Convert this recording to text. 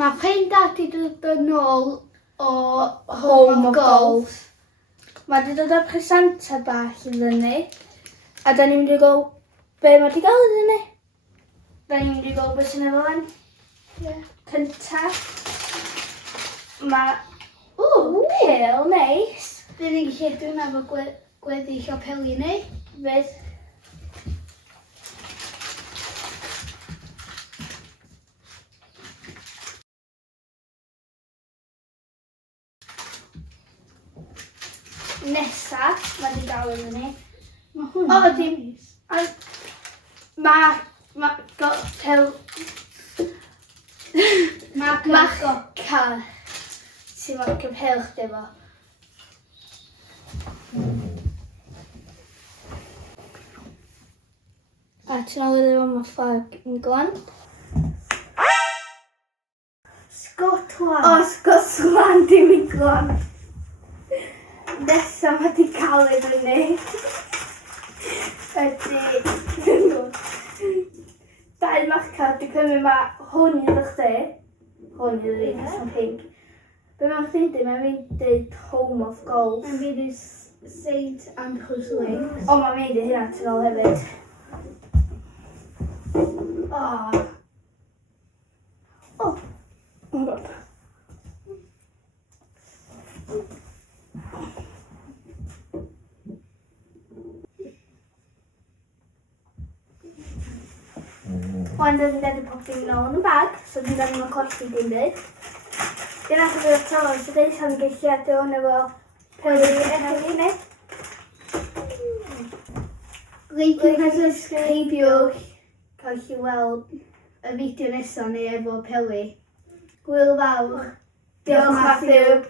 Mae ffrind dad i dod yn ôl o Home of Golf. Mae wedi dod â presenta bach iddyn ni. A da ni'n mynd i gael be mae wedi gael iddyn ni. Da ni'n mynd i gael beth sy'n efo fan. Cyntaf. Mae pêl neis. Bydd ni'n gallu dwi'n efo gweddill o peli ni. Fydd. Nesaf, mae wedi dal iddyn ni. Mae hwn O, yn dim. neis. Mae cocktail. Mae Maca. Sy'n ma'n cyfhelch efo. A ti'n ôl iddo fo mae fflag yn glant. Scotland. O, Scotland dim i glant. Nesa mae wedi cael ei fyny. Ydy. Dau maca, dwi'n cymryd mae hwn iddo chdi. Hwn iddo fi, sy'n pink. Be mae'n chdi'n dweud? Mae'n fi'n dweud Home of Golf. Mae'n fydd i St Andrews Links. O, mae'n mynd i hynna tyn ôl hefyd. O. Oh god. Wan dyn ni'n dweud y popeth yn ôl yn y bag, so dwi'n dweud yn colli dim byd. Dyna sydd wedi'r tafod, so dweud sa'n geisiadau hwn efo peli eich ni. Leidiwch a subscribiwch. Cael chi weld y fideo nesaf ni efo peli. Hwyl fawr. Diolch Matthew.